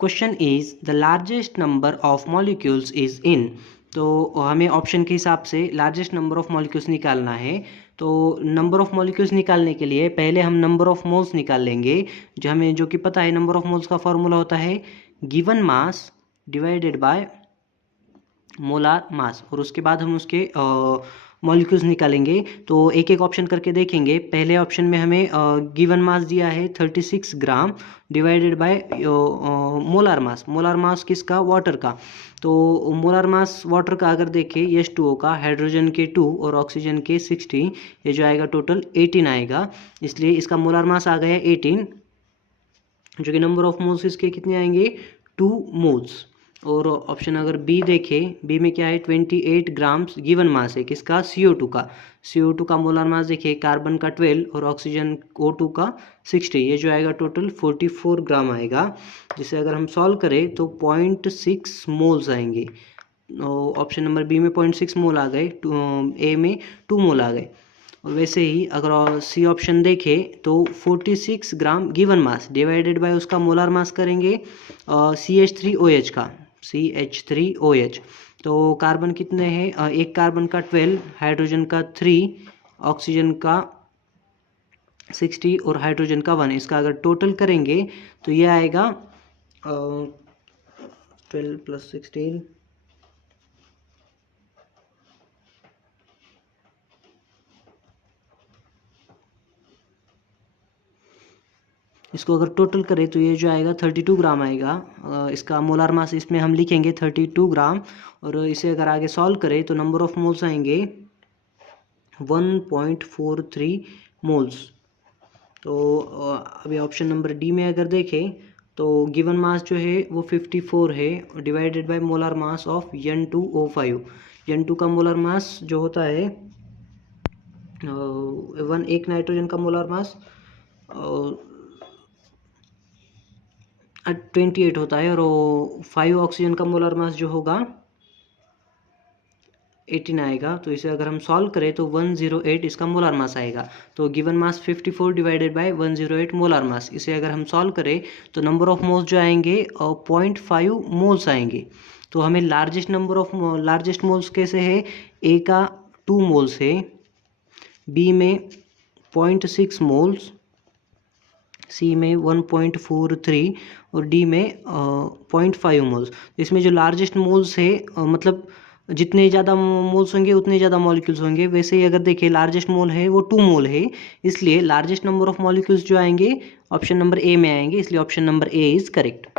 Question is the largest number of molecules is in. तो हमें option के हिसाब से लार्जेस्ट नंबर ऑफ मॉलिक्यूल्स निकालना है। तो नंबर ऑफ मॉलिक्यूल्स निकालने के लिए पहले हम नंबर ऑफ मोल्स निकाल लेंगे। जो कि पता है, नंबर ऑफ मोल्स का फॉर्मूला होता है given mass divided by molar mass, और उसके बाद हम उसके मॉलिक्यूल्स निकालेंगे। तो एक एक ऑप्शन करके देखेंगे। पहले ऑप्शन में हमें गिवन मास दिया है 36 gram divided by molar mass किसका? वाटर का। तो मोलार मास वाटर का अगर देखें H2O का, हाइड्रोजन के 2 और ऑक्सीजन के 60, ये जो आएगा टोटल 18 आएगा। इसलिए इसका मोलार मास आ गया 18, जो कि नंबर ऑफ मोल्स इसके कितने आएंगे? 2 मोल्स। और ऑप्शन अगर बी देखें, बी में क्या है? 28 ग्राम्स गिवन मास है किसका? CO2 का। CO2 का मोलार मास देखिए, कार्बन का 12 और ऑक्सीजन O2 का 60, ये जो आएगा टोटल 44 ग्राम आएगा। जिसे अगर हम सॉल्व करें तो 0.6 मोल्स आएंगे। ऑप्शन नंबर बी में 0.6 मोल आ गए, ए में 2 मोल आ गए। और वैसे ही अगर सी ऑप्शन देखें तो 46 ग्राम गिवन मास डिवाइडेड बाय उसका मोलार मास करेंगे CH3OH का, CH3OH। तो कार्बन कितने हैं? एक कार्बन का 12, हाइड्रोजन का 3, ऑक्सीजन का 60 और हाइड्रोजन का 1। इसका अगर टोटल करेंगे तो ये आएगा 12 + 16, इसको अगर टोटल करें तो ये जो आएगा 32 ग्राम आएगा। इसका मोलार मास इसमें हम लिखेंगे 32 ग्राम। और इसे अगर आगे सॉल्व करें तो नंबर ऑफ मोल्स आएंगे 1.43 मोल्स। तो अभी ऑप्शन नंबर डी में अगर देखें तो गिवन मास जो है वो 54 है divided by molar mass of N2O5। N2 का मोलार मास जो होता है एक नाइट्रोजन का मोलार मास 28 होता है, और 5 ऑक्सीजन का मोलर मास जो होगा 18 आएगा। तो इसे अगर हम सॉल्व करें तो 108 इसका मोलर मास आएगा। तो given mass 54 divided by 108 molar mass, इसे अगर हम सॉल्व करें तो नंबर ऑफ मोल्स जो आएंगे 0.5 मोल्स आएंगे। तो हमें लार्जेस्ट मोल्स कैसे है? ए का 2 मोल्स है, बी में 0.6 मोल्स, सी में 1.43 और डी में 0.5 मोल्स। इसमें जो लार्जेस्ट मोल्स है, मतलब जितने ज़्यादा मोल्स होंगे उतने ज़्यादा मॉलिक्यूल्स होंगे। वैसे ही अगर देखिए लार्जेस्ट मोल है वो 2 मोल है, इसलिए लार्जेस्ट नंबर ऑफ मॉलिक्यूल्स जो आएंगे ऑप्शन नंबर ए में आएंगे। इसलिए option number A is correct.